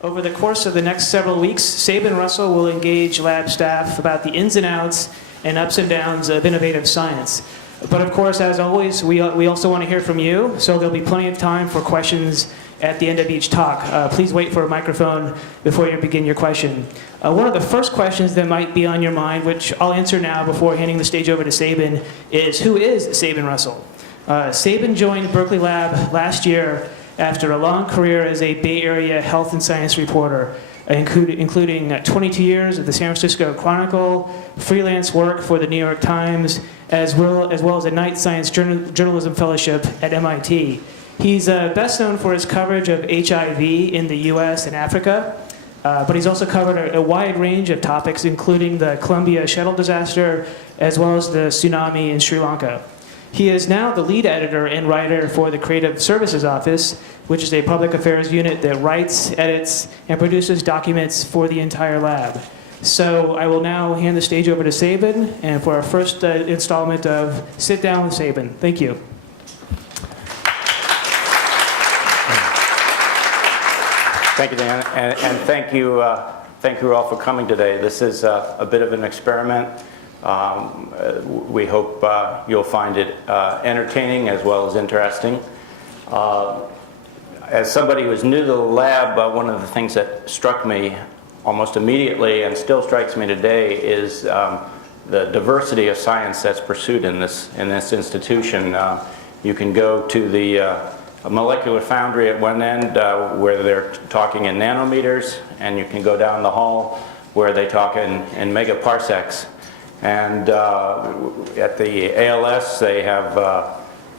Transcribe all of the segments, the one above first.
Over the course of the next several weeks, Sabin Russell will engage lab staff about the ins and outs and ups and downs of innovative science. But of course, as always, we also want to hear from you, so there'll be plenty of time for questions at the end of each talk. Please wait for a microphone before you begin your question. One of the first questions that might be on your mind, which I'll answer now before handing the stage over to Sabin, is who is Sabin Russell? Sabin joined Berkeley Lab last year after a long career as a Bay Area health and science reporter, including 22 years at the San Francisco Chronicle, freelance work for the New York Times, as well as a Knight Science Journalism Fellowship at MIT. He's best known for his coverage of HIV in the US and Africa, but he's also covered a wide range of topics, including the Columbia shuttle disaster, as well as the tsunami in Sri Lanka. He is now the lead editor and writer for the Creative Services Office, which is a public affairs unit that writes, edits, and produces documents for the entire lab. So I will now hand the stage over to Sabin, and for our first installment of Sit Down with Sabin. Thank you. Thank you, Dan, and thank you all for coming today. This is a bit of an experiment. We hope you'll find it entertaining as well as interesting. As somebody who is new to the lab, one of the things that struck me almost immediately and still strikes me today is the diversity of science that's pursued in this institution. You can go to the molecular foundry at one end where they're talking in nanometers, and you can go down the hall where they talk in megaparsecs. And at the ALS, they have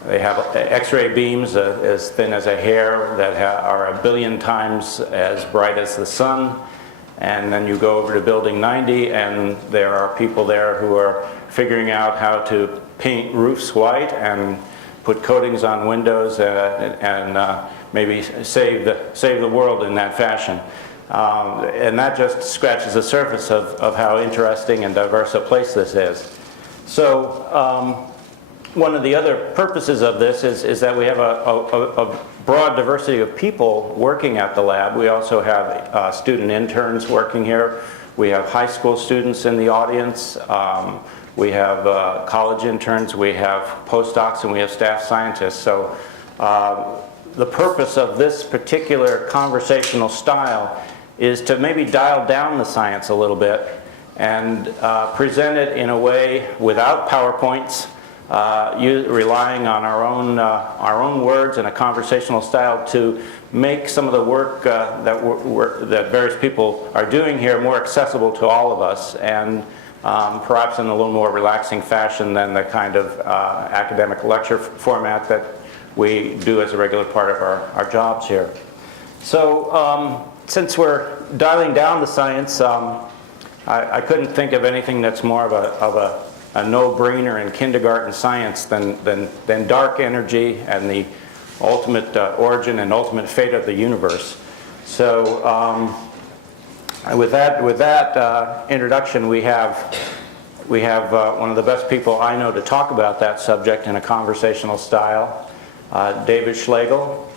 X-ray beams as thin as a hair that are 1 billion times as bright as the sun. And then you go over to Building 90, and there are people there who are figuring out how to paint roofs white and put coatings on windows and maybe save the world in that fashion. And that just scratches the surface of how interesting and diverse a place this is. So one of the other purposes of this is that we have a broad diversity of people working at the lab. We also have student interns working here. We have high school students in the audience. We have college interns. We have postdocs, and we have staff scientists. So the purpose of this particular conversational style is to maybe dial down the science a little bit and present it in a way without PowerPoints, relying on our own words and a conversational style to make some of the work that various people are doing here more accessible to all of us, and perhaps in a little more relaxing fashion than the kind of academic lecture format that we do as a regular part of our jobs here. So since we're dialing down the science, I couldn't think of anything that's more of a no-brainer in kindergarten science than dark energy and the ultimate origin and ultimate fate of the universe. So with that introduction, we have one of the best people I know to talk about that subject in a conversational style, David Schlegel.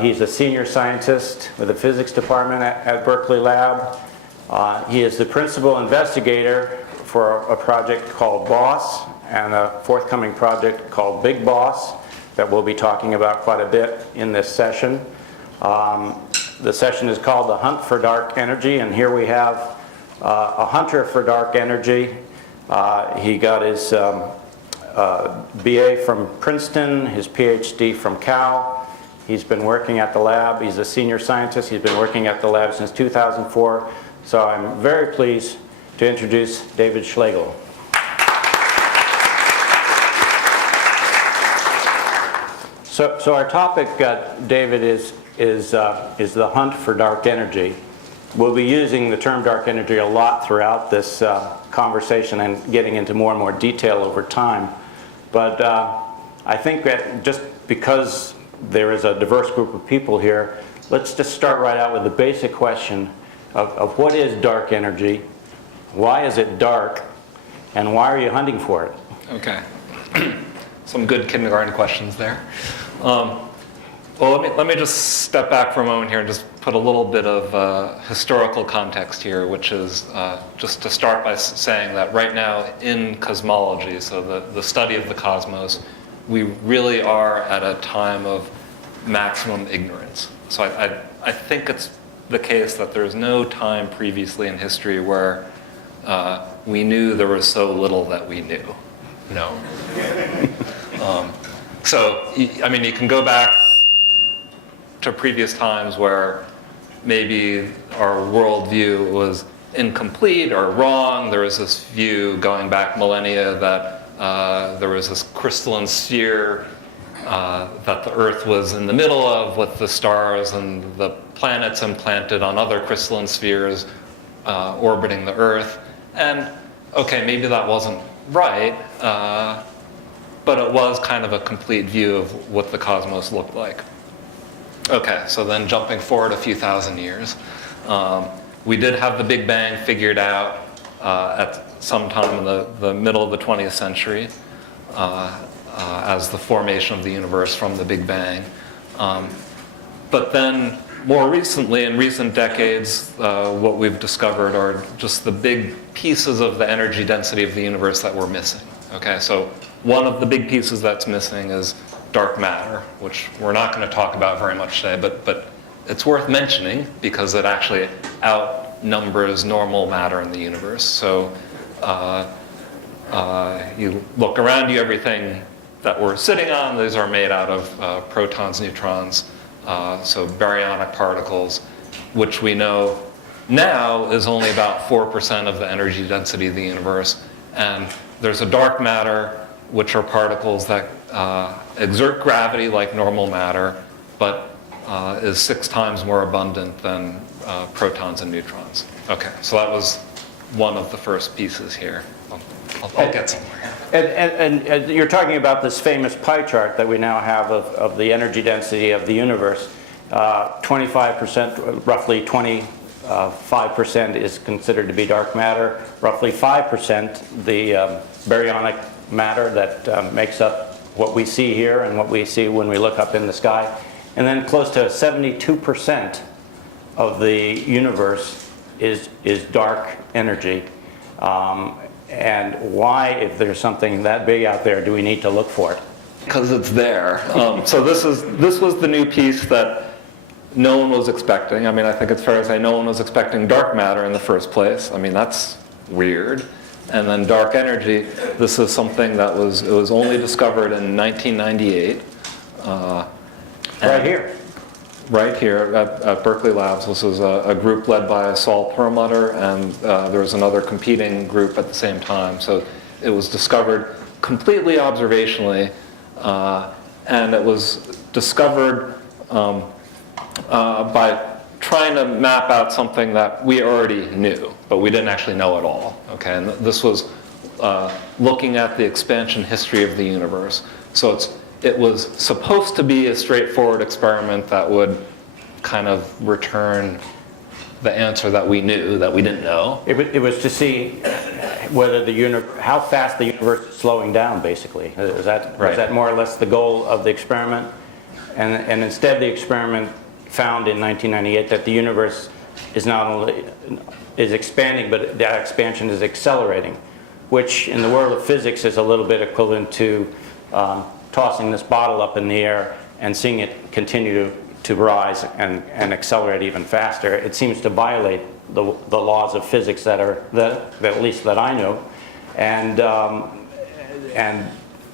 He's a senior scientist with the physics department at Berkeley Lab. He is the principal investigator for a project called BOSS and a forthcoming project called BigBOSS that we'll be talking about quite a bit in this session. The session is called The Hunt for Dark Energy, and here we have a hunter for dark energy. He got his BA from Princeton, his PhD from Cal. He's been working at the lab. He's a senior scientist. He's been working at the lab since 2004. So I'm very pleased to introduce David Schlegel. So our topic, David, is the hunt for dark energy. We'll be using the term dark energy a lot throughout this conversation and getting into more and more detail over time. But I think that just because there is a diverse group of people here, let's just start right out with the basic question of what is dark energy, why is it dark, and why are you hunting for it? Okay. Some good kindergarten questions there. Well, Well, let me just step back for a moment here and just put a little bit of historical context here, which is just to start by saying that right now in cosmology, so the study of the cosmos, we really are at a time of maximum ignorance. So I think it's the case that there's no time previously in history where we knew there was so little that we knew. No. So, I mean, you can go back to previous times where maybe our worldview was incomplete or wrong. There was this view going back millennia that there was this crystalline sphere that the Earth was in the middle of, with the stars and the planets implanted on other crystalline spheres orbiting the Earth. And okay, maybe that wasn't right, but it was kind of a complete view of what the cosmos looked like. Okay, so then jumping forward a few thousand years, we did have the Big Bang figured out at some time in the middle of the 20th century as the formation of the universe from the Big Bang. But then more recently, in recent decades, what we've discovered are just the big pieces of the energy density of the universe that we're missing. Okay, so one of the big pieces that's missing is dark matter, which we're not going to talk about very much today, but it's worth mentioning because it actually outnumbers normal matter in the universe. So you look around you, everything that we're sitting on, these are made out of protons, neutrons, so baryonic particles, which we know now is only about 4% of the energy density of the universe. And there's a dark matter, which are particles that exert gravity like normal matter, but is 6 times more abundant than protons and neutrons. Okay, so that was one of the first pieces here. I'll get somewhere. And you're talking about this famous pie chart that we now have of the energy density of the universe. 25%, roughly 25% is considered to be dark matter. Roughly 5% the baryonic matter that makes up what we see here and what we see when we look up in the sky. And then close to 72% of the universe is dark energy. And why, if there's something that big out there, do we need to look for it? Because it's there. So this was the new piece that no one was expecting. I mean, I think it's fair to say no one was expecting dark matter in the first place. I mean, that's weird. And then dark energy, this is something that was only discovered in 1998. Right here. Right here at Berkeley Labs. This is a group led by Saul Perlmutter, and there was another competing group at the same time. So it was discovered completely observationally, and it was discovered by trying to map out something that we already knew, but we didn't actually know at all. Okay, and this was looking at the expansion history of the universe. So it was supposed to be a straightforward experiment that would kind of return the answer that we knew, that we didn't know. It was to see whether how fast the universe is slowing down, basically. Was that more or less the goal of the experiment? And instead the experiment found in 1998 that the universe is not only expanding, but that expansion is accelerating, which in the world of physics is a little bit equivalent to tossing this bottle up in the air and seeing it continue to rise and accelerate even faster. It seems to violate the laws of physics that at least that I know. And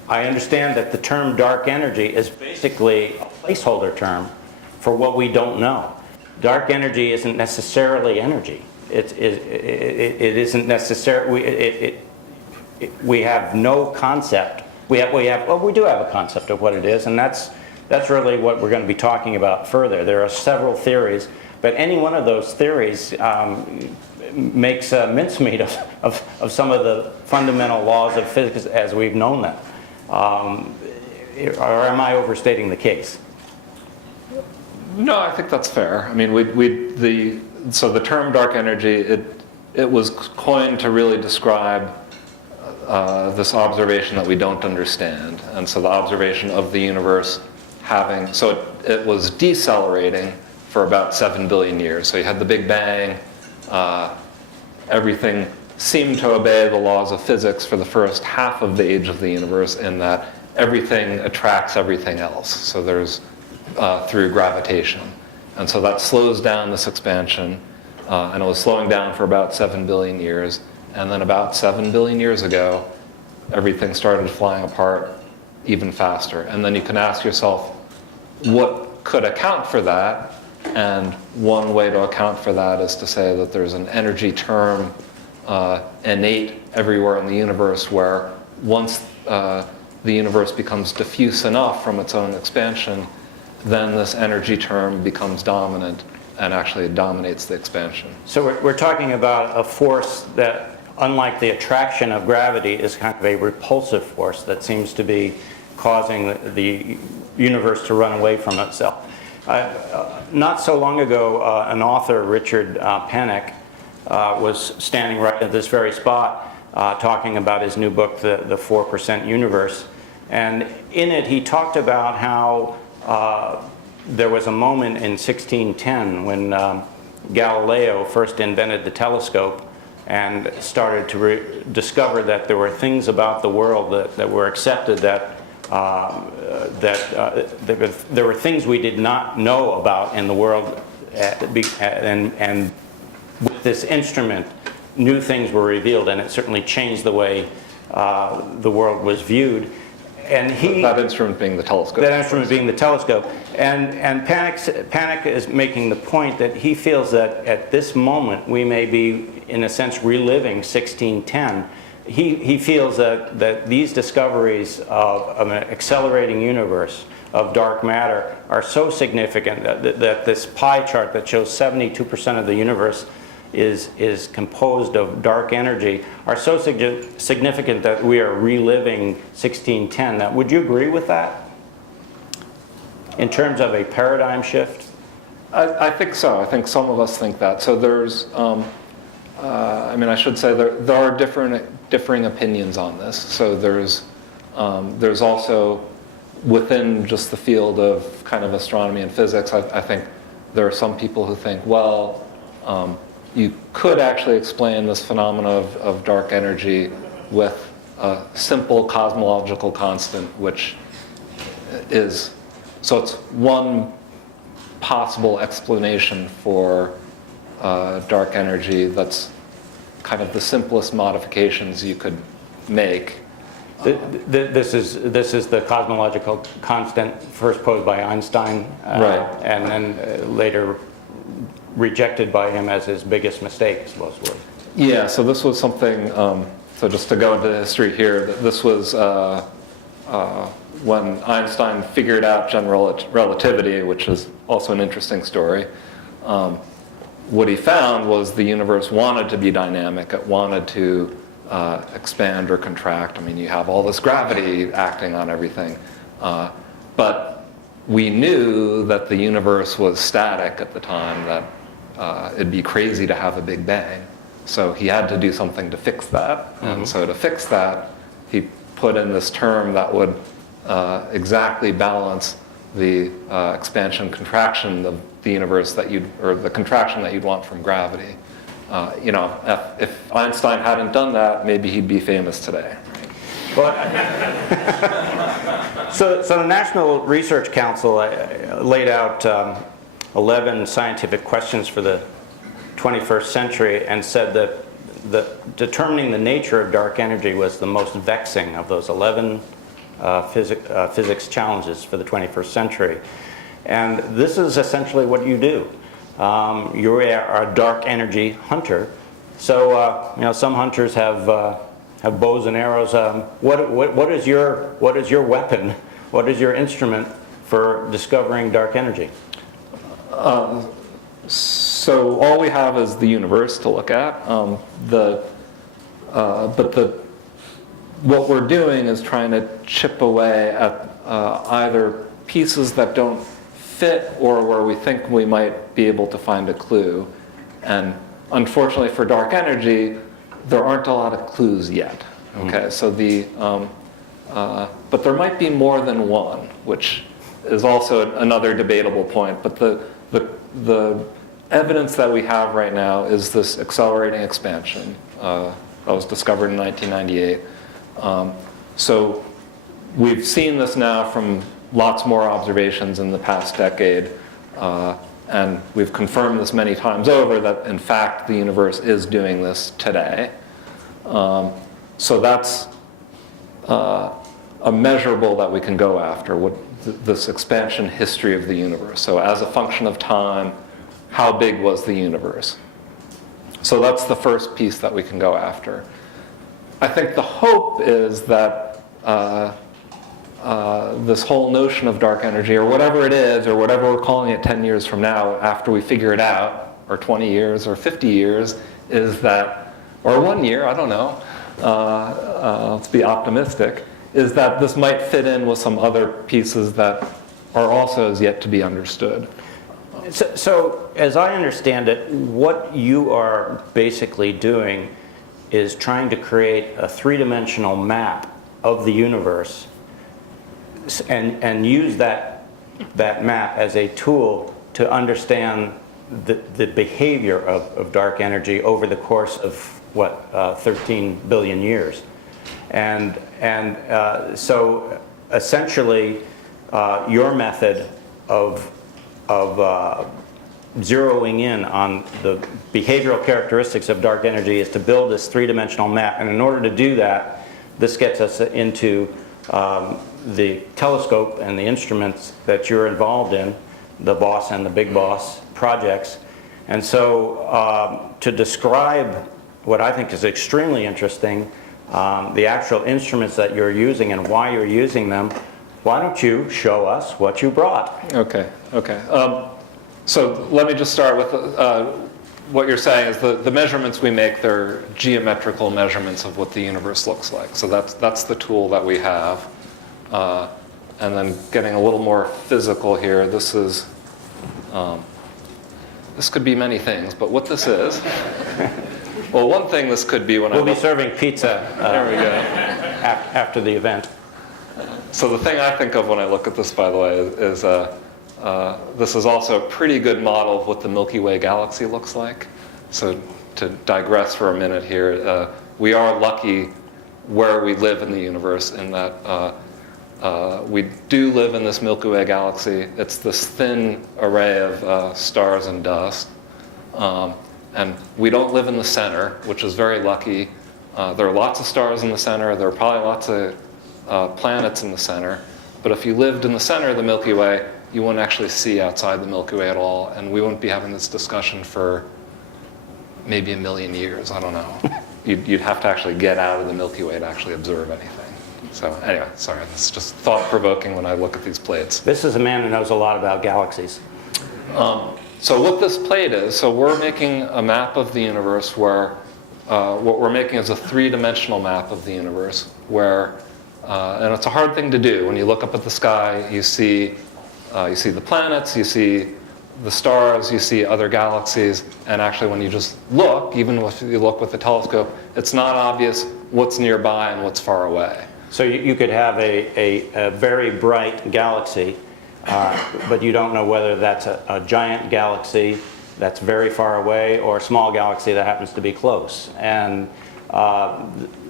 I understand that the term dark energy is basically a placeholder term for what we don't know. Dark energy isn't necessarily energy. It isn't necessarily. We have no concept. We do have a concept of what it is, and that's really what we're going to be talking about further. There are several theories, but any one of those theories makes a mincemeat of some of the fundamental laws of physics as we've known them. Or am I overstating the case? No, I think that's fair. I mean, so the term dark energy, it was coined to really describe this observation that we don't understand. And so the observation of the universe having, so it was decelerating for about 7 billion years. So you had the Big Bang, everything seemed to obey the laws of physics for the first half of the age of the universe, in that everything attracts everything else. So there's through gravitation. And so that slows down this expansion, and it was slowing down for about 7 billion years. And then about 7 billion years ago, everything started flying apart even faster. And then you can ask yourself, what could account for that? And one way to account for that is to say that there's an energy term innate everywhere in the universe, where once the universe becomes diffuse enough from its own expansion, then this energy term becomes dominant and actually dominates the expansion. So we're talking about a force that, unlike the attraction of gravity, is kind of a repulsive force that seems to be causing the universe to run away from itself. Not so long ago, an author, Richard Panik, was standing right at this very spot talking about his new book, The 4% Universe. And in it, he talked about how there was a moment in 1610 when Galileo first invented the telescope and started to discover that there were things about the world that were accepted, that there were things we did not know about in the world, and with this instrument, new things were revealed, and it certainly changed the way the world was viewed. And that instrument being the telescope. That instrument being the telescope. And Panik is making the point that he feels that at this moment we may be, in a sense, reliving 1610. He feels that these discoveries of an accelerating universe, of dark matter, are so significant that this pie chart that shows 72% of the universe is composed of dark energy are so significant that we are reliving 1610. Now, would you agree with that in terms of a paradigm shift? I think so. I think some of us think that. So there's, I should say there are differing opinions on this. So there's also, within just the field of kind of astronomy and physics, I think there are some people who think, well, you could actually explain this phenomena of dark energy with a simple cosmological constant, which is, so it's one possible explanation for dark energy that's kind of the simplest modifications you could make. This is the cosmological constant first posed by Einstein, right, and then later rejected by him as his biggest mistake, supposedly. Yeah, so this was something, so just to go into the history here, this was when Einstein figured out general relativity, which is also an interesting story. What he found was the universe wanted to be dynamic. It wanted to expand or contract. I mean, you have all this gravity acting on everything. But we knew that the universe was static at the time, that it'd be crazy to have a Big Bang. So he had to do something to fix that. Mm-hmm. And so to fix that, he put in this term that would exactly balance the expansion-contraction of the universe or the contraction that you'd want from gravity. If Einstein hadn't done that, maybe he'd be famous today. But, so the National Research Council laid out 11 scientific questions for the 21st century and said that determining the nature of dark energy was the most vexing of those 11 physics challenges for the 21st century. And this is essentially what you do. You are a dark energy hunter. So some hunters have bows and arrows. What is your weapon? What is your instrument for discovering dark energy? So all we have is the universe to look at. What we're doing is trying to chip away at either pieces that don't fit or where we think we might be able to find a clue. And unfortunately for dark energy, there aren't a lot of clues yet. Okay, so but there might be more than one, which is also another debatable point. But the evidence that we have right now is this accelerating expansion that was discovered in 1998. So we've seen this now from lots more observations in the past decade. And we've confirmed this many times over that, in fact, the universe is doing this today. So that's a measurable that we can go after, this expansion history of the universe. So as a function of time, how big was the universe? So that's the first piece that we can go after. I think the hope is that this whole notion of dark energy, or whatever it is, or whatever we're calling it 10 years from now, after we figure it out, or 20 years, or 50 years, is that, or 1 year, I don't know, let's be optimistic, is that this might fit in with some other pieces that are also as yet to be understood. So as I understand it, what you are basically doing is trying to create a three-dimensional map of the universe and use that map as a tool to understand the behavior of dark energy over the course of, 13 billion years. And so essentially, your method of zeroing in on the behavioral characteristics of dark energy is to build this three-dimensional map. And in order to do that, this gets us into the telescope and the instruments that you're involved in, the BOSS and the BigBOSS projects. And so to describe what I think is extremely interesting, the actual instruments that you're using and why you're using them, why don't you show us what you brought? Okay. So let me just start with what you're saying is the measurements we make, they're geometrical measurements of what the universe looks like. So that's the tool that we have. And then getting a little more physical here, this is, this could be many things, but what this is, well, one thing this could be when we'll be serving pizza there we go. After the event. So the thing I think of when I look at this, by the way, is this is also a pretty good model of what the Milky Way galaxy looks like. So to digress for a minute here, we are lucky where we live in the universe in that we do live in this Milky Way galaxy. It's this thin array of stars and dust. And we don't live in the center, which is very lucky. There are lots of stars in the center. There are probably lots of planets in the center. But if you lived in the center of the Milky Way, you wouldn't actually see outside the Milky Way at all. And we wouldn't be having this discussion for maybe 1 million years. I don't know. You'd have to actually get out of the Milky Way to actually observe anything. So anyway, sorry, it's just thought-provoking when I look at these plates. This is a man who knows a lot about galaxies. So what this plate is, so we're making a map of the universe where what we're making is a three-dimensional map of the universe where, and it's a hard thing to do. When you look up at the sky, you see the planets, you see the stars, you see other galaxies, and actually when you just look, even if you look with the telescope, it's not obvious what's nearby and what's far away. So you could have a very bright galaxy, but you don't know whether that's a giant galaxy that's very far away or a small galaxy that happens to be close. And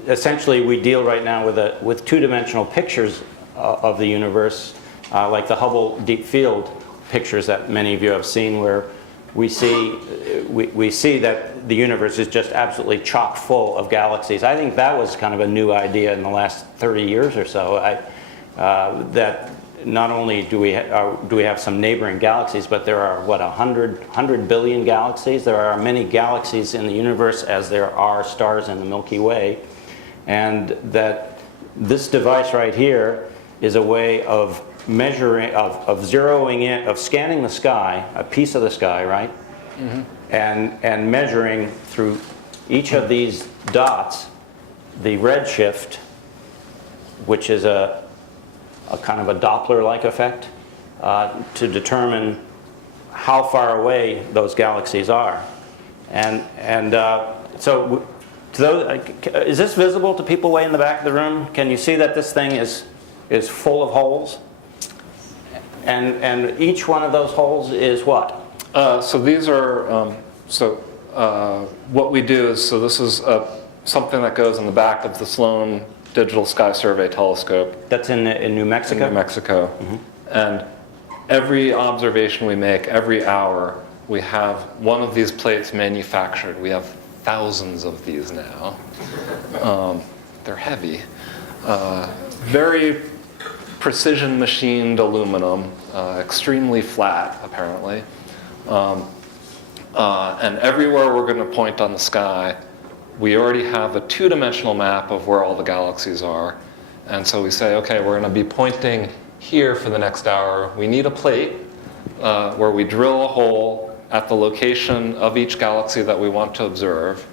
essentially we deal right now with two-dimensional pictures of the universe, like the Hubble Deep Field pictures that many of you have seen, where we see that the universe is just absolutely chock full of galaxies. I think that was kind of a new idea in the last 30 years or so. That not only do we have some neighboring galaxies, but there are 100 billion galaxies. There are many galaxies in the universe as there are stars in the Milky Way, and that this device right here is a way of measuring, of zeroing in, of scanning the sky, a piece of the sky, right? Mm-hmm. And measuring through each of these dots the redshift, which is a kind of a Doppler-like effect, to determine how far away those galaxies are. And so, to those, is this visible to people way in the back of the room? Can you see that this thing is full of holes? And each one of those holes is what? So these are, what we do is, so this is something that goes in the back of the Sloan Digital Sky Survey Telescope. That's in New Mexico? In New Mexico. And every observation we make, every hour, we have one of these plates manufactured. We have thousands of these now. They're heavy. Very precision machined aluminum, extremely flat, apparently. And everywhere we're going to point on the sky, we already have a two-dimensional map of where all the galaxies are. And so we say, okay, we're going to be pointing here for the next hour. We need a plate where we drill a hole at the location of each galaxy that we want to observe.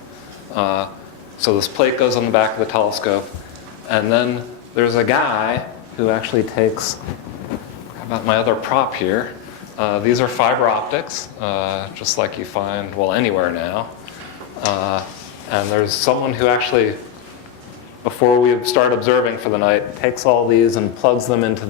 So this plate goes on the back of the telescope. And then there's a guy who actually takes, how about my other prop here? These are fiber optics, just like you find, well, anywhere now. And there's someone who actually, before we start observing for the night, takes all these and plugs them into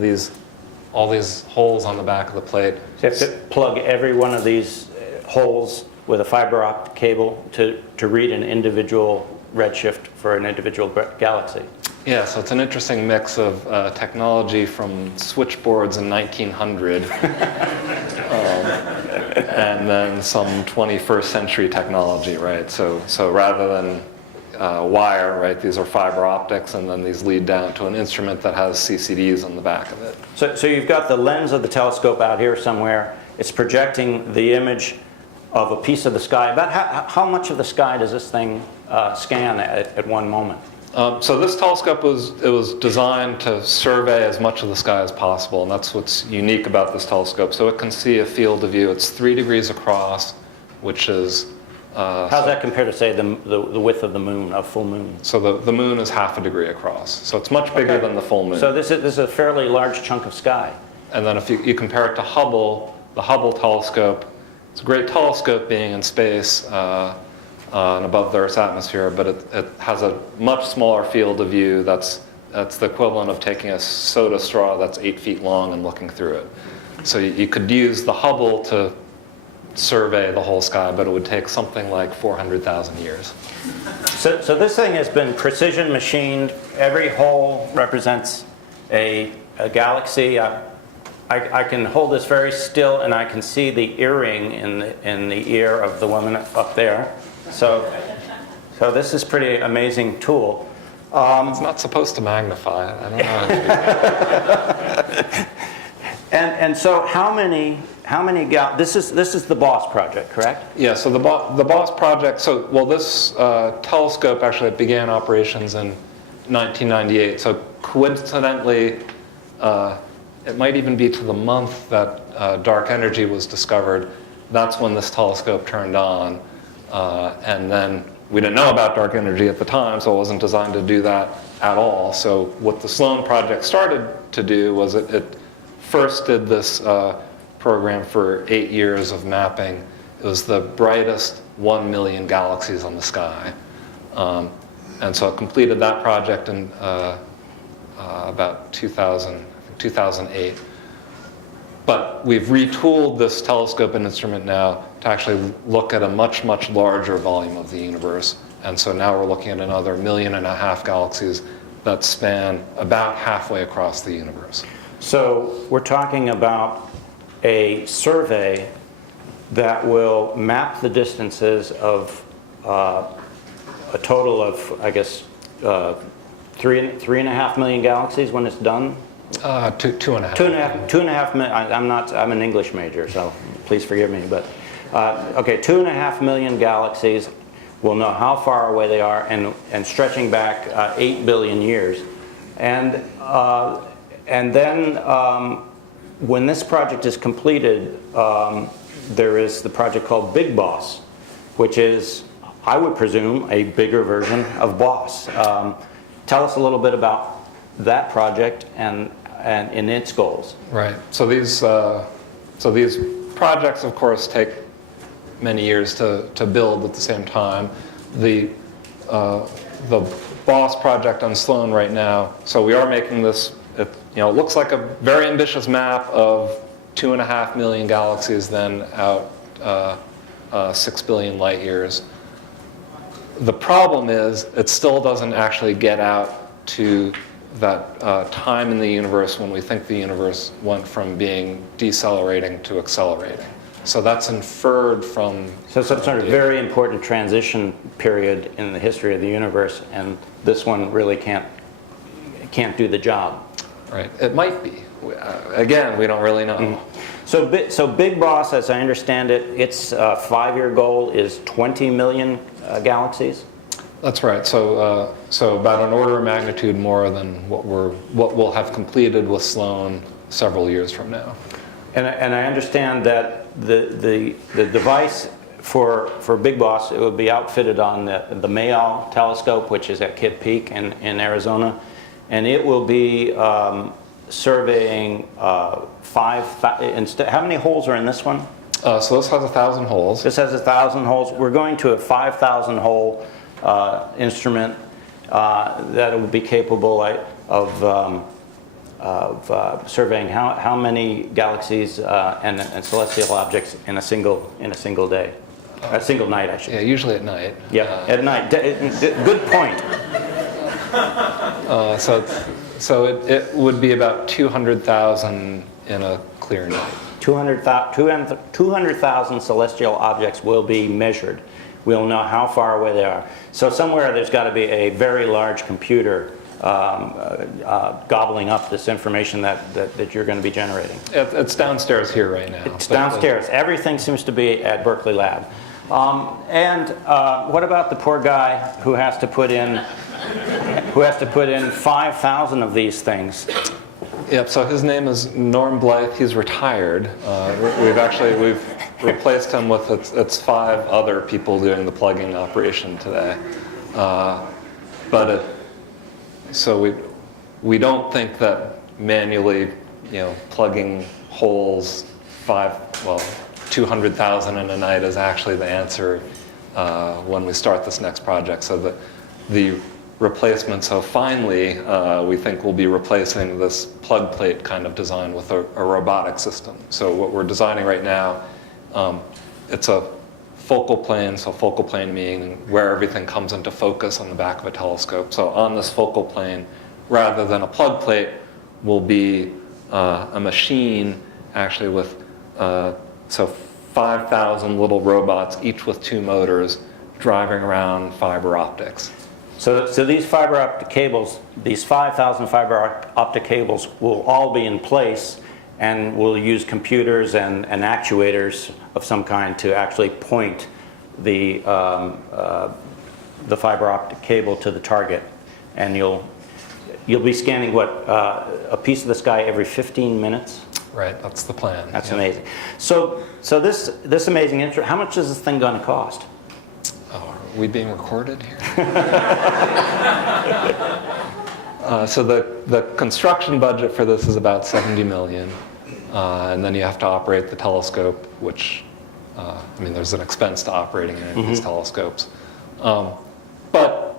all these holes on the back of the plate. So you have to plug every one of these holes with a fiber optic cable to read an individual redshift for an individual galaxy. Yeah, so it's an interesting mix of technology from switchboards in 1900 and then some 21st century technology, right? So rather than wire, right, these are fiber optics, and then these lead down to an instrument that has CCDs on the back of it. So you've got the lens of the telescope out here somewhere. It's projecting the image of a piece of the sky. About how much of the sky does this thing scan at one moment? So this telescope was designed to survey as much of the sky as possible, and that's what's unique about this telescope. So it can see a field of view. It's 3 degrees across, which is... How does that compare to, say, the width of the moon, of full moon? So the moon is half a degree across. So it's much bigger than the full moon. So this is a fairly large chunk of sky. And then if you compare it to Hubble, the Hubble telescope, it's a great telescope being in space and above the Earth's atmosphere, but it has a much smaller field of view. That's the equivalent of taking a soda straw that's 8 feet long and looking through it. So you could use the Hubble to survey the whole sky, but it would take something like 400,000 years. So this thing has been precision machined. Every hole represents a galaxy. I can hold this very still, and I can see the earring in the ear of the woman up there. So this is pretty amazing tool. It's not supposed to magnify. I don't know. And so how many this is the BOSS project, correct? Yeah. So the BOSS project. So this telescope actually began operations in 1998. So coincidentally, it might even be to the month that dark energy was discovered. That's when this telescope turned on. And then we didn't know about dark energy at the time, so it wasn't designed to do that at all. So what the Sloan project started to do was it first did this program for 8 years of mapping. It was the brightest 1 million galaxies on the sky. And so it completed that project in about 2008. But we've retooled this telescope and instrument now to actually look at a much, much larger volume of the universe. And so now we're looking at another 1.5 million galaxies that span about halfway across the universe. So we're talking about a survey that will map the distances of a total of, I guess, 3.5 million galaxies when it's done. 2.5. 2.5 million. I'm an English major, so please forgive me. But okay, 2.5 million galaxies. We'll know how far away they are, and stretching back 8 billion years, and then when this project is completed, there is the project called BigBOSS, which is, I would presume, a bigger version of BOSS. Tell us a little bit about that project and its goals. Right. So these projects, of course, take many years to build at the same time. The BOSS project on Sloan right now. So we are making this. It looks like a very ambitious map of 2.5 million galaxies, then out 6 billion light years. The problem is it still doesn't actually get out to that time in the universe when we think the universe went from being decelerating to accelerating. So that's inferred from... So some sort of very important transition period in the history of the universe, and this one really can't do the job. Right. It might be. Again, we don't really know. Mm-hmm. So BigBOSS, as I understand it, its 5-year goal is 20 million galaxies? That's right. So about an order of magnitude more than what we'll have completed with Sloan several years from now. And I understand that the device for BigBOSS, it would be outfitted on the Mayall telescope, which is at Kitt Peak in Arizona, and it will be surveying how many holes are in this one? So this has 1,000 holes. This has 1,000 holes. We're going to a 5,000 hole instrument that will be capable of surveying how many galaxies and celestial objects in a single day, a single night, I should. Yeah, usually at night. Yeah, at night. Good point. So it would be about 200,000 in a clear night. 200,000 celestial objects will be measured. We'll know how far away they are. So somewhere there's got to be a very large computer gobbling up this information that you're going to be generating. It's downstairs here right now. It's downstairs. Everything seems to be at Berkeley Lab. And what about the poor guy who has to put in 5,000 of these things? Yep. So his name is Norm Blythe. He's retired. We've replaced him with it's 5 other people doing the plugging operation today. So we don't think that manually, plugging holes 200,000 in a night is actually the answer when we start this next project. So the replacement, so finally, we think we'll be replacing this plug plate kind of design with a robotic system. So what we're designing right now, it's a focal plane, so focal plane meaning where everything comes into focus on the back of a telescope. So on this focal plane, rather than a plug plate, will be a machine actually with 5,000 little robots, each with 2 motors, driving around fiber optics. So these fiber optic cables, these 5,000 fiber optic cables will all be in place, and we'll use computers and actuators of some kind to actually point the fiber optic cable to the target, and you'll be scanning a piece of the sky every 15 minutes. Right, that's the plan. That's amazing. So this amazing instrument, how much is this thing going to cost? Oh, are we being recorded here? So the construction budget for this is about 70 million. And then you have to operate the telescope, which, there's an expense to operating any of these telescopes. But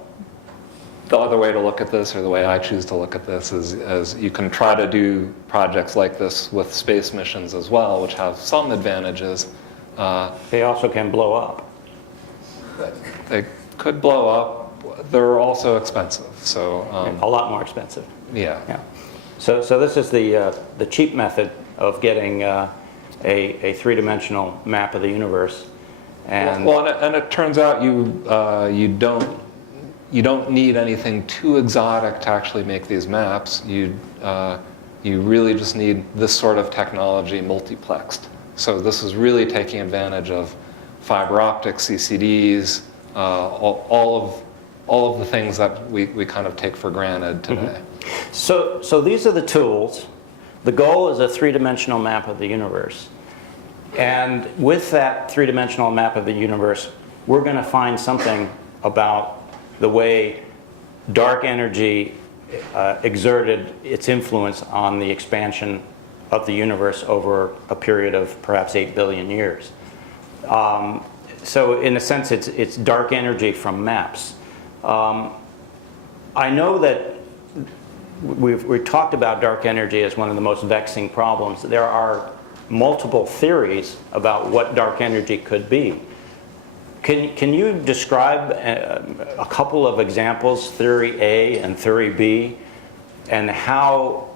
the other way to look at this, or the way I choose to look at this, is you can try to do projects like this with space missions as well, which have some advantages. They also can blow up. They could blow up. They're also expensive. So a lot more expensive. Yeah. So this is the cheap method of getting a 3-dimensional map of the universe. And and it turns out you don't need anything too exotic to actually make these maps. You really just need this sort of technology multiplexed. So this is really taking advantage of fiber optics, CCDs, all of the things that we kind of take for granted today. So these are the tools. The goal is a 3-dimensional map of the universe. And with that 3-dimensional map of the universe, we're going to find something about the way dark energy exerted its influence on the expansion of the universe over a period of perhaps 8 billion years. So in a sense, it's dark energy from maps. I know that we've talked about dark energy as one of the most vexing problems. There are multiple theories about what dark energy could be. Can you describe a couple of examples, theory A and theory B, and how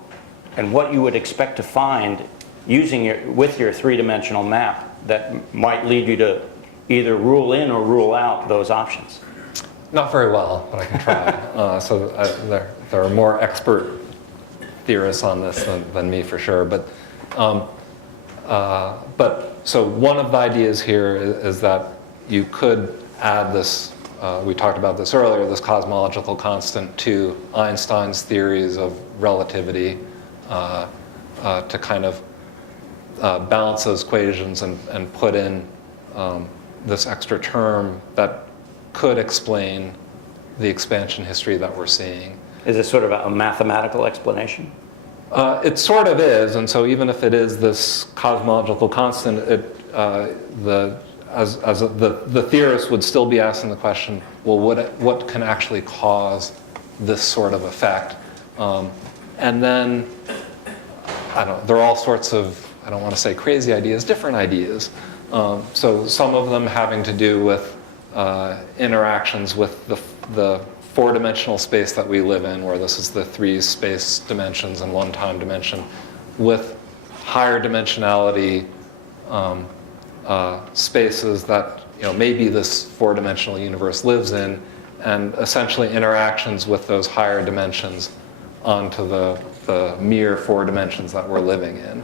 and what you would expect to find with your three-dimensional map that might lead you to either rule in or rule out those options? Not very well, but I can try. There are more expert theorists on this than me for sure. But so one of the ideas here is that you could add this, we talked about this earlier, this cosmological constant to Einstein's theories of relativity to kind of balance those equations and put in this extra term that could explain the expansion history that we're seeing. Is it sort of a mathematical explanation? It sort of is, and so even if it is this cosmological constant, the theorist would still be asking the question, well, what can actually cause this sort of effect? And then, there are all sorts of, I don't want to say crazy ideas, different ideas. So some of them having to do with interactions with the four-dimensional space that we live in, where this is the three space dimensions and one time dimension, with higher dimensionality spaces that maybe this four-dimensional universe lives in, and essentially interactions with those higher dimensions onto the mere four dimensions that we're living in.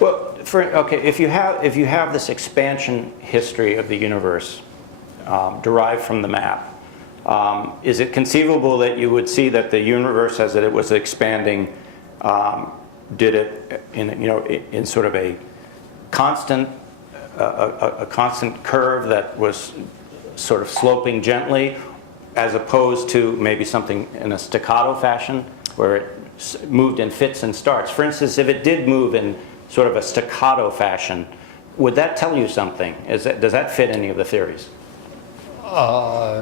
Well, if you have this expansion history of the universe derived from the map, is it conceivable that you would see that the universe, as it was expanding, did it in sort of a constant curve that was sort of sloping gently, as opposed to maybe something in a staccato fashion where it moved in fits and starts? For instance, if it did move in sort of a staccato fashion, would that tell you something? Does that fit any of the theories?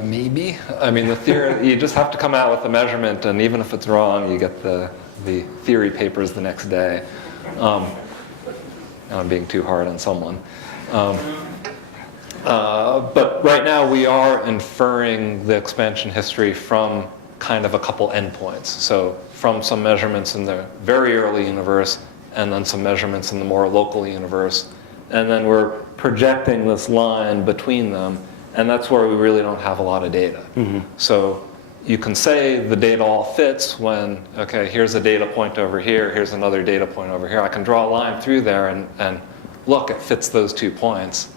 Maybe. I mean, the theory, you just have to come out with a measurement, and even if it's wrong, you get the theory papers the next day. I'm being too hard on someone. But right now we are inferring the expansion history from kind of a couple endpoints. So from some measurements in the very early universe, and then some measurements in the more local universe. And then we're projecting this line between them, and that's where we really don't have a lot of data. Mm-hmm. So you can say the data all fits when, okay, here's a data point over here, here's another data point over here. I can draw a line through there and look, it fits those 2 points.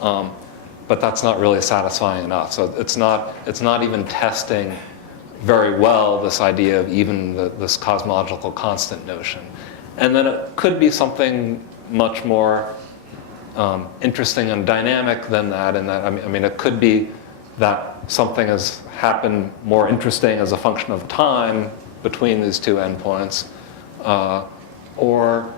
But that's not really satisfying enough. So it's not even testing very well this idea of even this cosmological constant notion. And then it could be something much more interesting and dynamic than that. And that, I mean, it could be that something has happened more interesting as a function of time between these two endpoints, or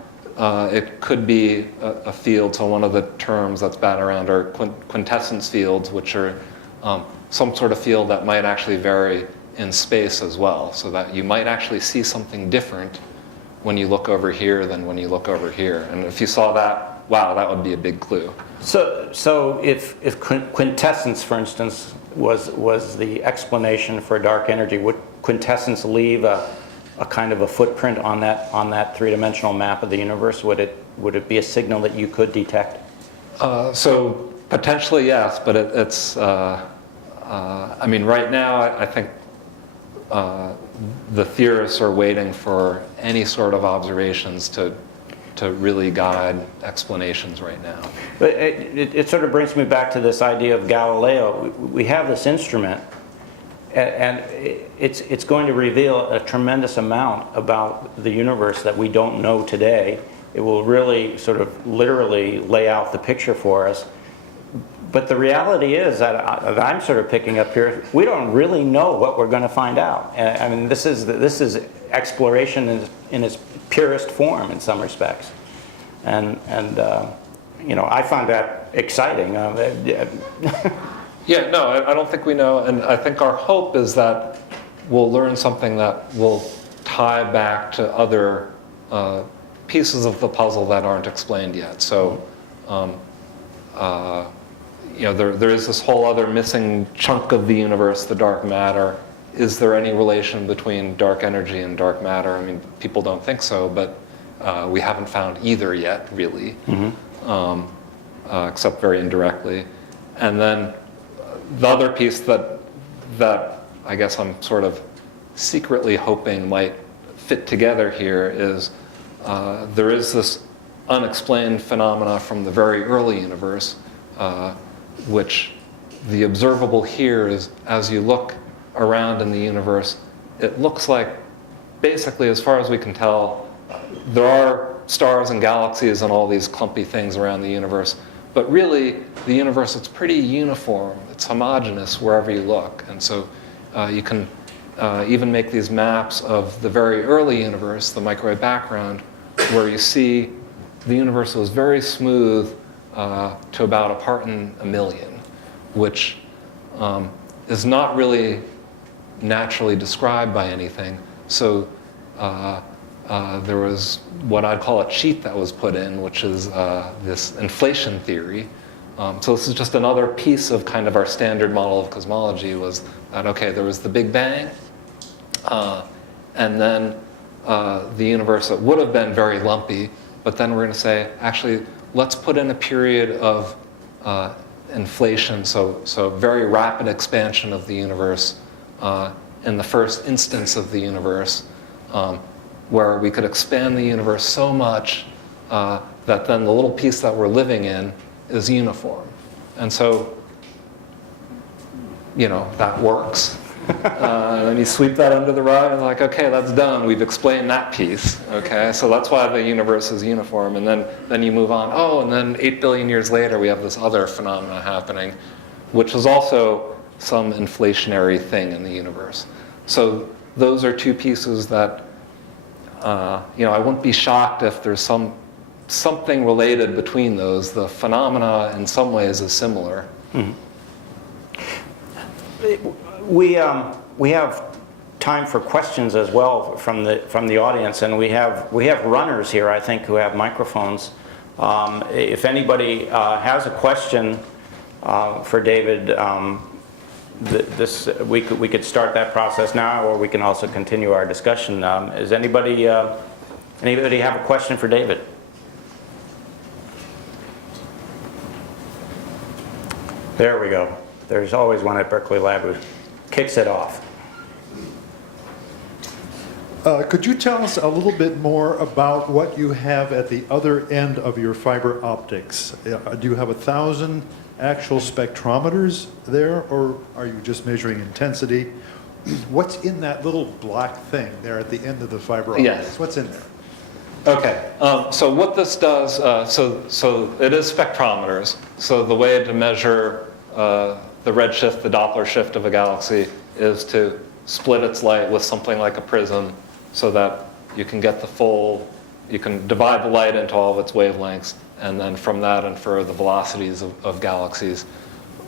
it could be a field. So one of the terms that's batted around are quintessence fields, which are some sort of field that might actually vary in space as well, so that you might actually see something different when you look over here than when you look over here. And if you saw that, wow, that would be a big clue. So if quintessence, for instance, was the explanation for dark energy, would quintessence leave a kind of a footprint on that three-dimensional map of the universe? Would it be a signal that you could detect? So potentially yes, but it's I mean, right now I think the theorists are waiting for any sort of observations to really guide explanations right now. But it sort of brings me back to this idea of Galileo. We have this instrument, and it's going to reveal a tremendous amount about the universe that we don't know today. It will really sort of literally lay out the picture for us. But the reality is that I'm sort of picking up here, we don't really know what we're going to find out. I mean, this is exploration in its purest form in some respects, and you know, I find that exciting. Yeah, no, I don't think we know, and I think our hope is that we'll learn something that will tie back to other pieces of the puzzle that aren't explained yet. So, there is this whole other missing chunk of the universe, the dark matter. Is there any relation between dark energy and dark matter? I mean, people don't think so, but we haven't found either yet, really, except very indirectly. And then the other piece that I guess I'm sort of secretly hoping might fit together here is there is this unexplained phenomena from the very early universe, which the observable here is, as you look around in the universe, it looks like, basically, as far as we can tell, there are stars and galaxies and all these clumpy things around the universe, but really, the universe, it's pretty uniform. It's homogeneous wherever you look. And so you can even make these maps of the very early universe, the microwave background, where you see the universe was very smooth to about a part in a million, which is not really naturally described by anything. So there was what I'd call a cheat that was put in, which is this inflation theory. So this is just another piece of kind of our standard model of cosmology, was that, okay, there was the Big Bang, and then the universe that would have been very lumpy, but then we're going to say, actually, let's put in a period of inflation, so very rapid expansion of the universe in the first instance of the universe, where we could expand the universe so much that then the little piece that we're living in is uniform. And so, that works. And then you sweep that under the rug and like, okay, that's done. We've explained that piece. Okay, so that's why the universe is uniform. And then you move on. Oh, and then 8 billion years later, we have this other phenomena happening, which is also some inflationary thing in the universe. So those are two pieces that, I wouldn't be shocked if there's something related between those. The phenomena, in some ways, is similar. Mm-hmm. We have time for questions as well from the audience, and we have runners here, I think, who have microphones. If anybody has a question for David, we could start that process now, or we can also continue our discussion. Does anybody have a question for David? There we go. There's always one at Berkeley Lab who kicks it off. Could you tell us a little bit more about what you have at the other end of your fiber optics? Do you have 1,000 actual spectrometers there, or are you just measuring intensity? What's in that little black thing there at the end of the fiber optics? Yes. What's in there? Okay, so what this does, so it is spectrometers. So the way to measure the redshift, the Doppler shift of a galaxy, is to split its light with something like a prism, so that you can get you can divide the light into all of its wavelengths, and then from that infer the velocities of galaxies.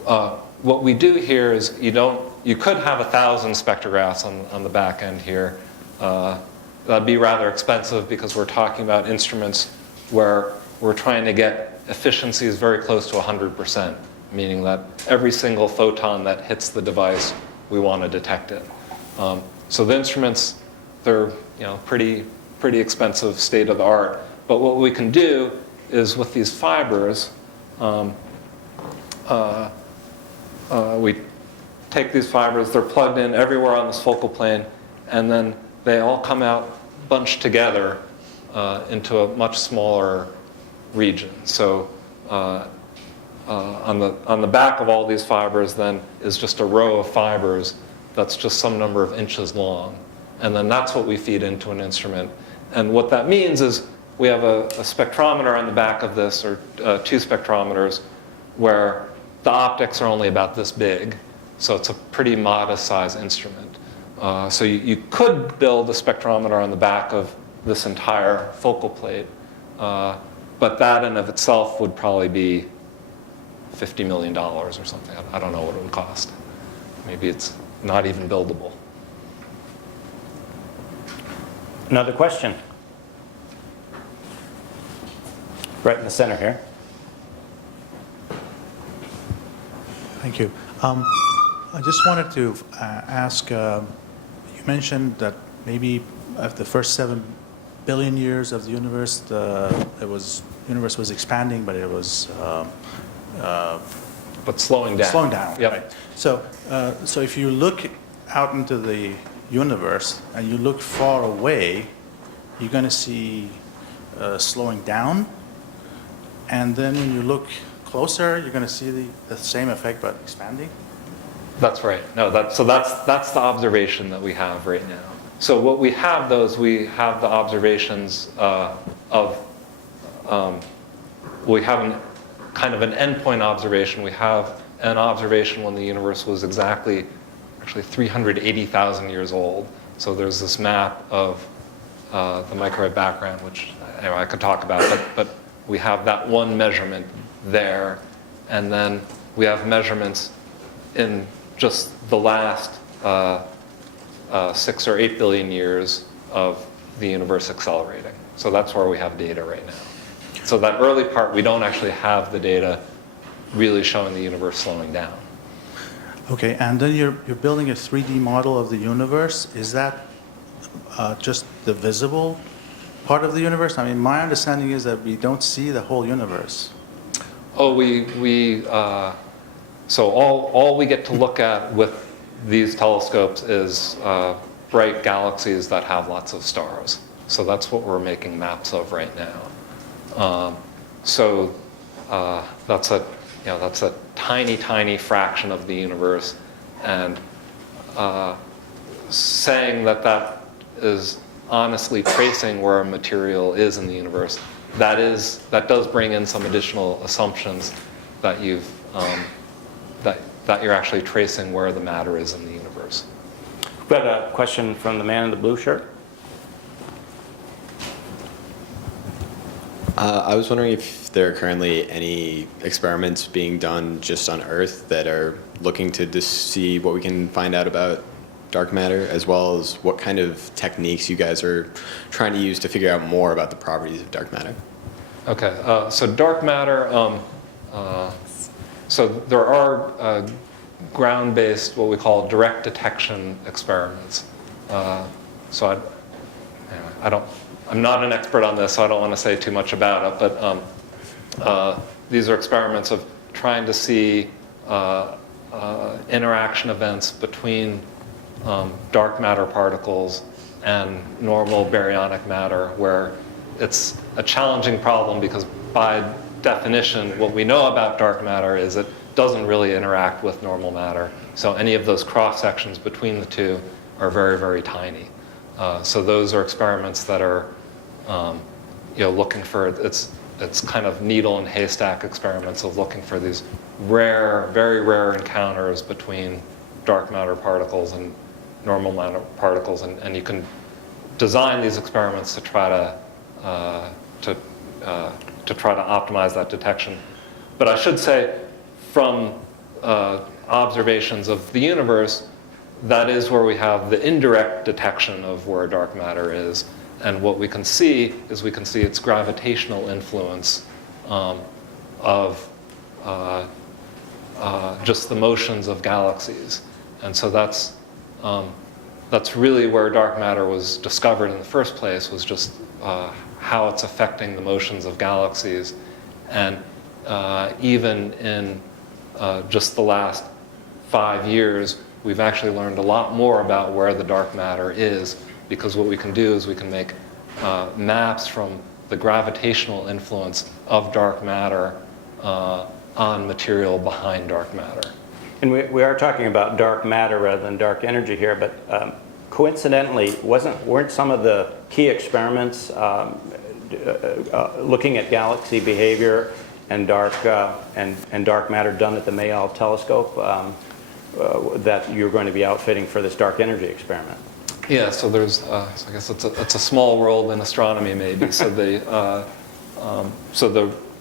What we do here is you could have 1,000 spectrographs on the back end here. That'd be rather expensive because we're talking about instruments where we're trying to get efficiencies very close to 100%, meaning that every single photon that hits the device, we want to detect it. So the instruments, they're pretty expensive, state of the art. But what we can do is with these fibers, we take these fibers, they're plugged in everywhere on this focal plane, and then they all come out bunched together into a much smaller region. So on the back of all these fibers then is just a row of fibers that's just some number of inches long. And then that's what we feed into an instrument. And what that means is we have a spectrometer on the back of this, or 2 spectrometers, where the optics are only about this big. So it's a pretty modest size instrument. So you could build a spectrometer on the back of this entire focal plate, but that in of itself would probably be $50 million or something. I don't know what it would cost. Maybe it's not even buildable. Another question? Right in the center here. Thank you. I just wanted to ask, you mentioned that maybe after the first 7 billion years of the universe, the universe was expanding, but it was But slowing down. slowing down. Yep. Right? So if you look out into the universe and you look far away, you're going to see slowing down. And then when you look closer, you're going to see the same effect, but expanding. That's right. No, that's the observation that we have right now. So what we have, though, is we have the observations we have kind of an endpoint observation. We have an observation when the universe was actually 380,000 years old. So there's this map of the microwave background, which anyway, I could talk about, but we have that one measurement there, and then we have measurements in just the last 6 or 8 billion years of the universe accelerating. So that's where we have data right now. So that early part, we don't actually have the data really showing the universe slowing down. Okay, and then you're building a 3D model of the universe. Is that just the visible part of the universe? I mean, my understanding is that we don't see the whole universe. Oh, so all we get to look at with these telescopes is bright galaxies that have lots of stars. So that's what we're making maps of right now. That's a tiny, tiny fraction of the universe, and saying that is honestly tracing where a material is in the universe. That does bring in some additional assumptions that that you're actually tracing where the matter is in the universe. We've got a question from the man in the blue shirt. I was wondering if there are currently any experiments being done just on Earth that are looking to just see what we can find out about dark matter, as well as what kind of techniques you guys are trying to use to figure out more about the properties of dark matter. Okay, so dark matter, so there are ground-based, what we call direct detection experiments. I'm not an expert on this, so I don't want to say too much about it, but these are experiments of trying to see interaction events between dark matter particles and normal baryonic matter, where it's a challenging problem because by definition, what we know about dark matter is it doesn't really interact with normal matter. So any of those cross sections between the two are very, very tiny. So those are experiments that are, looking for, it's kind of needle and haystack experiments of looking for these rare, very rare encounters between dark matter particles and normal matter particles, and you can design these experiments to try to optimize that detection. But I should say, from observations of the universe, that is where we have the indirect detection of where dark matter is. And what we can see is we can see its gravitational influence of just the motions of galaxies. And so that's really where dark matter was discovered in the first place, was just how it's affecting the motions of galaxies. And even in just the last 5 years, we've actually learned a lot more about where the dark matter is, because what we can do is we can make maps from the gravitational influence of dark matter on material behind dark matter. And we are talking about dark matter rather than dark energy here, but coincidentally, weren't some of the key experiments looking at galaxy behavior and dark matter done at the Mayall telescope that you're going to be outfitting for this dark energy experiment? Yeah, so there's, I guess it's a small world in astronomy, maybe. So the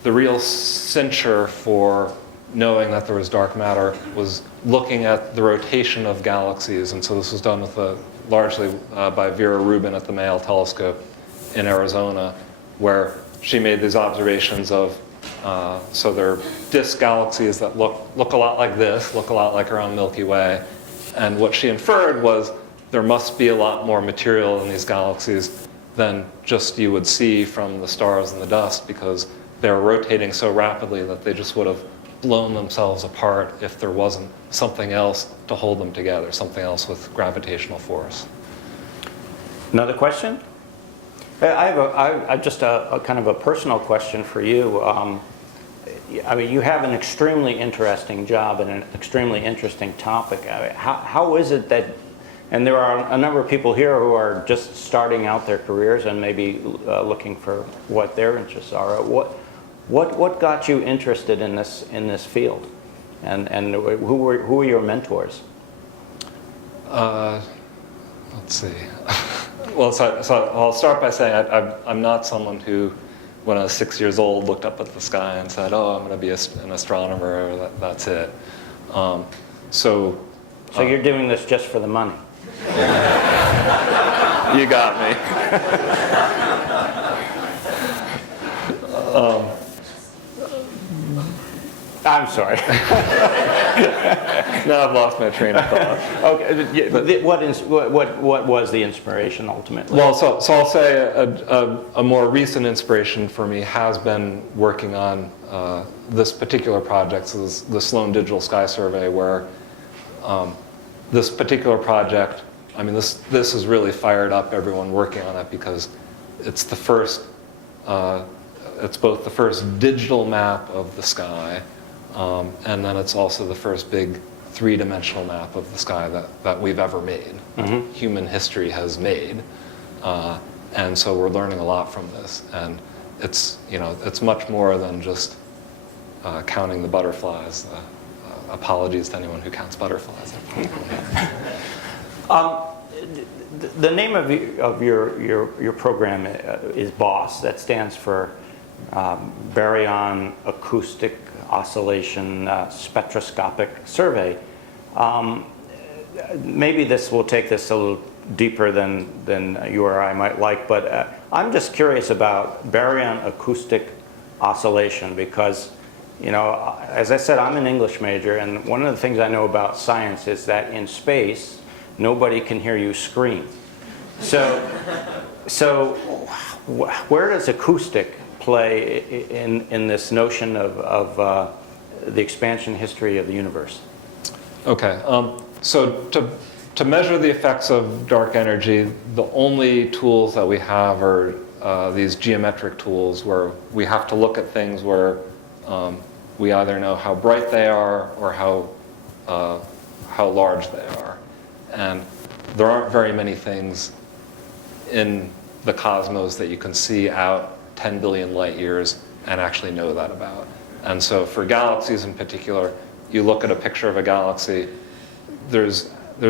real censure for knowing that there was dark matter was looking at the rotation of galaxies, and so this was done with largely by Vera Rubin at the Mayall telescope in Arizona, where she made these observations of, so there are disk galaxies that look a lot like this, look a lot like our own Milky Way. And what she inferred was there must be a lot more material in these galaxies than just you would see from the stars and the dust, because they're rotating so rapidly that they just would have blown themselves apart if there wasn't something else to hold them together, something else with gravitational force. Another question? I have just a kind of a personal question for you. I mean, you have an extremely interesting job and an extremely interesting topic. I mean, how is it that, and there are a number of people here who are just starting out their careers and maybe looking for what their interests are. What got you interested in this field, and who were your mentors? Let's see. Well, so I'll start by saying I'm not someone who, when I was 6 years old, looked up at the sky and said, "Oh, I'm going to be an astronomer." That's it. So you're doing this just for the money? You got me. I'm sorry. Now I've lost my train of thought. Okay. What was the inspiration ultimately? Well, so I'll say a more recent inspiration for me has been working on this particular project, so the Sloan Digital Sky Survey, where this particular project, I mean, this has really fired up everyone working on it, because it's the first, it's both the first digital map of the sky, and then it's also the first big three-dimensional map of the sky that we've ever made. Mm-hmm. Human history has made. And so we're learning a lot from this. And it's much more than just counting the butterflies. Apologies to anyone who counts butterflies. The name of your program is BOSS. That stands for Baryon Acoustic Oscillation Spectroscopic Survey. Maybe this will take this a little deeper than you or I might like, but I'm just curious about baryon acoustic oscillation, because, you know, as I said, I'm an English major, and one of the things I know about science is that in space, nobody can hear you scream. So where does acoustic play in this notion of the expansion history of the universe? Okay, so to measure the effects of dark energy, the only tools that we have are these geometric tools, where we have to look at things where we either know how bright they are or how large they are. And there aren't very many things in the cosmos that you can see out 10 billion light years and actually know that about. And so for galaxies in particular, you look at a picture of a galaxy, there's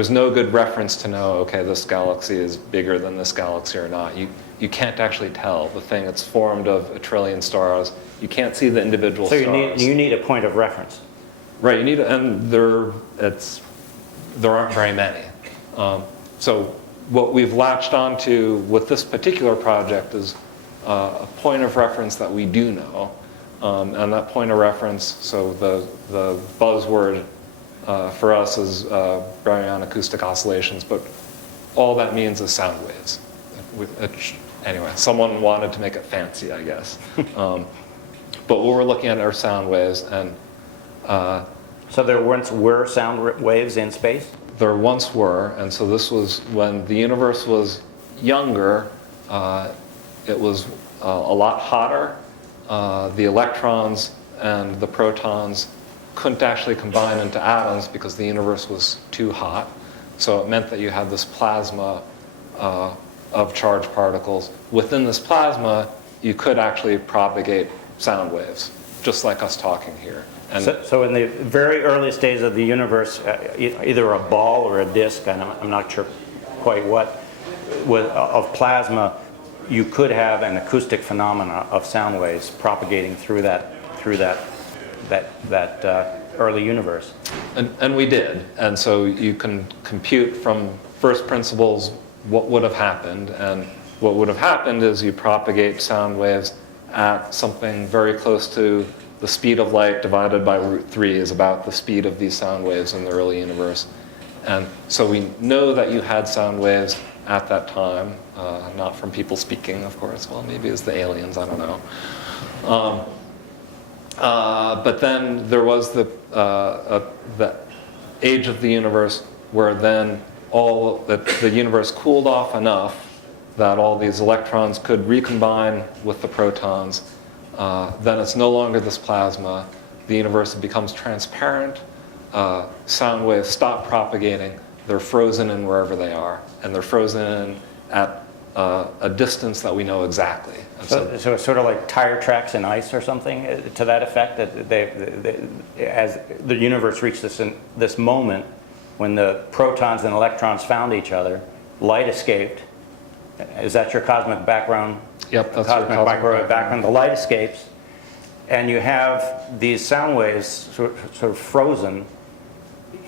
no good reference to know, okay, this galaxy is bigger than this galaxy or not. You can't actually tell. The thing, it's formed of a trillion stars. You can't see the individual stars. So you need a point of reference. Right, you need, and there aren't very many. So what we've latched onto with this particular project is a point of reference that we do know. And that point of reference, so the buzzword for us is baryon acoustic oscillations, but all that means is sound waves. Anyway, someone wanted to make it fancy, I guess. But what we're looking at are sound waves, and so there once were sound waves in space? There once were, and so this was when the universe was younger. It was a lot hotter. The electrons and the protons couldn't actually combine into atoms because the universe was too hot. So it meant that you had this plasma of charged particles. Within this plasma, you could actually propagate sound waves, just like us talking here. And so in the very earliest days of the universe, either a ball or a disk, and I'm not sure quite what, of plasma, you could have an acoustic phenomena of sound waves propagating through that early universe. And we did. And so you can compute from first principles what would have happened. And what would have happened is you propagate sound waves at something very close to the speed of light divided by √3 is about the speed of these sound waves in the early universe. And so we know that you had sound waves at that time, not from people speaking, of course. Well, maybe it's the aliens, I don't know. But then there was the age of the universe where then the universe cooled off enough that all these electrons could recombine with the protons. Then it's no longer this plasma. The universe becomes transparent. Sound waves stop propagating. They're frozen in wherever they are. And they're frozen in at a distance that we know exactly. So it's sort of like tire tracks in ice or something to that effect, that as the universe reached this moment when the protons and electrons found each other, light escaped. Is that your cosmic background? Yep, that's cosmic your cosmic background. The light escapes, and you have these sound waves sort of frozen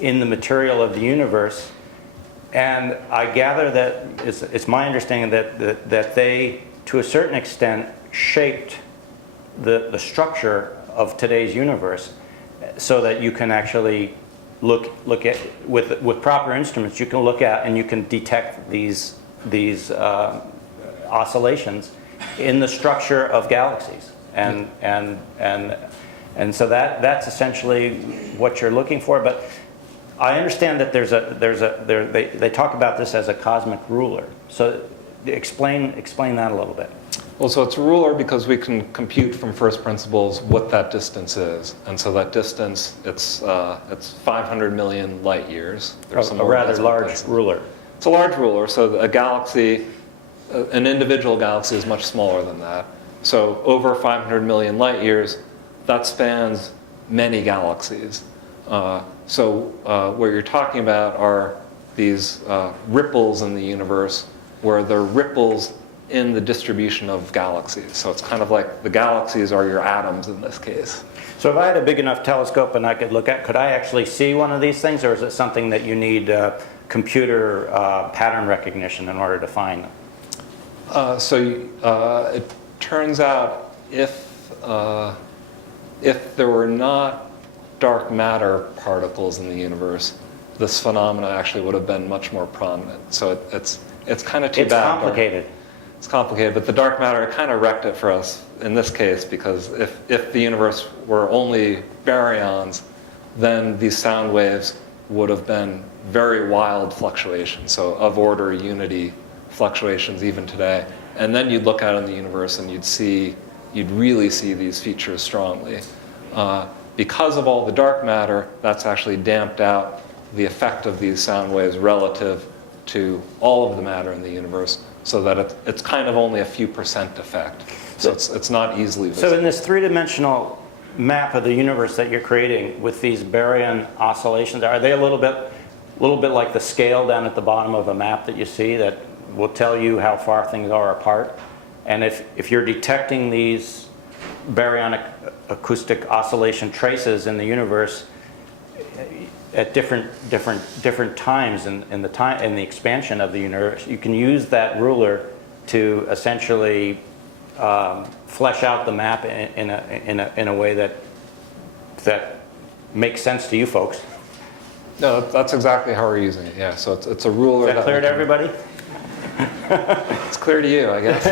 in the material of the universe. And I gather that it's my understanding that they, to a certain extent, shaped the structure of today's universe, so that you can actually look at with proper instruments. You can look at and you can detect these oscillations in the structure of galaxies, and so that's essentially what you're looking for. But I understand that they talk about this as a cosmic ruler. So explain that a little bit. Well, so it's a ruler because we can compute from first principles what that distance is, and so that distance it's 500 million light years. There's some A more rather decimal large places. ruler. It's a large ruler, so a galaxy, an individual galaxy is much smaller than that. So over 500 million light years, that spans many galaxies. What you're talking about are these ripples in the universe, where they're ripples in the distribution of galaxies. So it's kind of like the galaxies are your atoms in this case. So if I had a big enough telescope and I could look at, could I actually see one of these things, or is it something that you need computer pattern recognition in order to find them? It turns out if there were not dark matter particles in the universe, this phenomena actually would have been much more prominent. So it's kind of too bad. It's complicated. It's complicated, but the dark matter kind of wrecked it for us in this case, because if the universe were only baryons, then these sound waves would have been very wild fluctuations, so of order unity fluctuations even today. And then you'd look out in the universe and you'd really see these features strongly. Because of all the dark matter, that's actually damped out the effect of these sound waves relative to all of the matter in the universe, so that it's kind of only a few percent effect. So it's not easily visible. So in this three-dimensional map of the universe that you're creating with these baryon oscillations, are they a little bit like the scale down at the bottom of a map that you see that will tell you how far things are apart? And if you're detecting these baryonic acoustic oscillation traces in the universe at different times in the expansion of the universe, you can use that ruler to essentially flesh out the map in a way that makes sense to you folks. No, that's exactly how we're using it. Yeah, so it's a ruler. Is that clear to everybody? It's clear to you, I guess.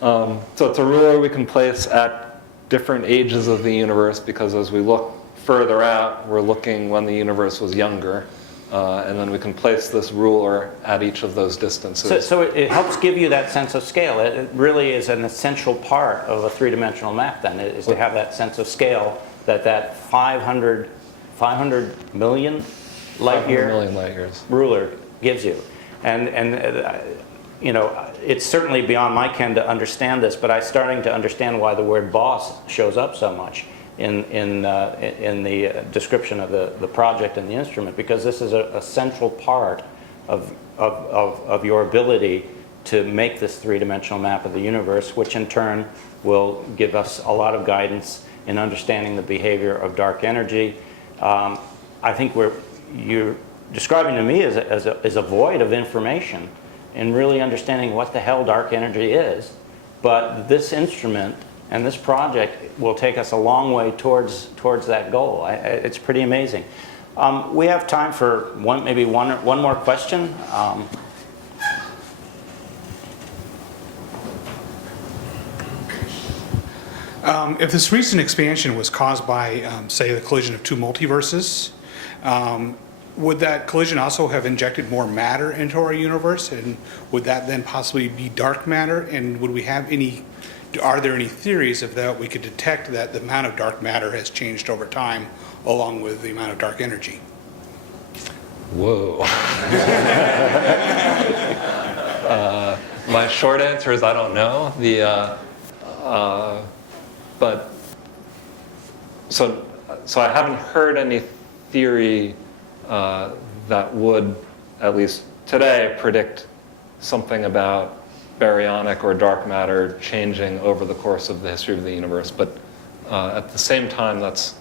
So it's a ruler we can place at different ages of the universe, because as we look further out, we're looking when the universe was younger, and then we can place this ruler at each of those distances. So it helps give you that sense of scale. It really is an essential part of a three-dimensional map, then, is to have that sense of scale that 500 million light 500 million light years ruler gives you. And you know, it's certainly beyond my ken to understand this, but I'm starting to understand why the word BOSS shows up so much in the description of the project and the instrument, because this is a central part of your ability to make this three-dimensional map of the universe, which in turn will give us a lot of guidance in understanding the behavior of dark energy. I think you're describing to me as a void of information in really understanding what the hell dark energy is but this instrument and this project will take us a long way towards that goal. It's pretty amazing. We have time for maybe one more question. If this recent expansion was caused by, say, the collision of two multiverses, would that collision also have injected more matter into our universe? And would that then possibly be dark matter? And would we have are there any theories of that we could detect that the amount of dark matter has changed over time along with the amount of dark energy? Whoa. My short answer is I don't know. But so I haven't heard any theory that would, at least today, predict something about baryonic or dark matter changing over the course of the history of the universe. But at the same time, that's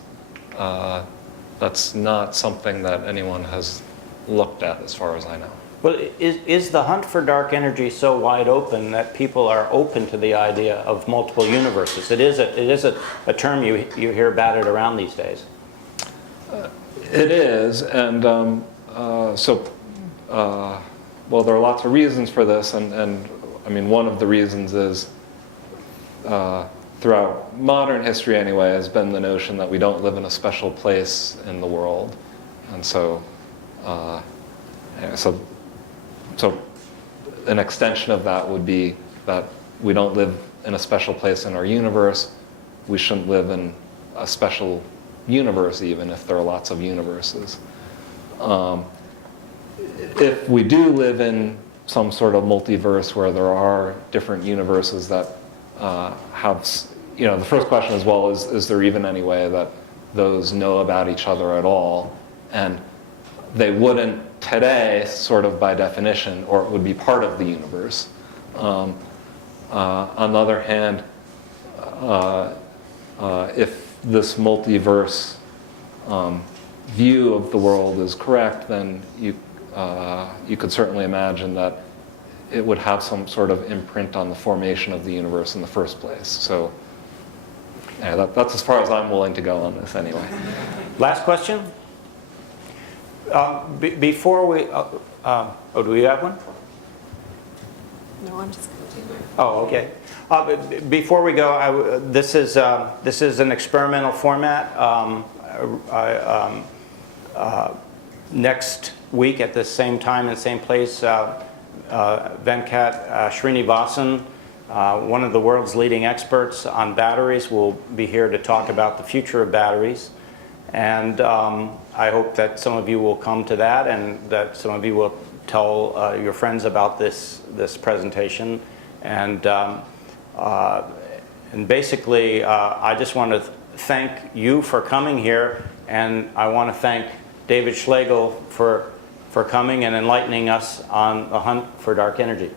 not something that anyone has looked at, as far as I know. Well, is the hunt for dark energy so wide open that people are open to the idea of multiple universes? It is a term you hear batted around these days. It is, and well, there are lots of reasons for this, and I mean, one of the reasons is throughout modern history anyway has been the notion that we don't live in a special place in the world, and so an extension of that would be that we don't live in a special place in our universe. We shouldn't live in a special universe even if there are lots of universes. If we do live in some sort of multiverse where there are different universes that have, the first question is, well, is there even any way that those know about each other at all? And they wouldn't today, sort of by definition, or it would be part of the universe. On the other hand, if this multiverse view of the world is correct, then you could certainly imagine that it would have some sort of imprint on the formation of the universe in the first place. So yeah, that's as far as I'm willing to go on this anyway. Last question? Before we, do we have one? No, I'm just going to do it. Oh, okay. Before we go, this is an experimental format. Next week at the same time and same place, Venkat Srinivasan, one of the world's leading experts on batteries, will be here to talk about the future of batteries. And I hope that some of you will come to that, and that some of you will tell your friends about this presentation. And basically, I just want to thank you for coming here, and I want to thank David Schlegel for coming and enlightening us on the hunt for dark energy.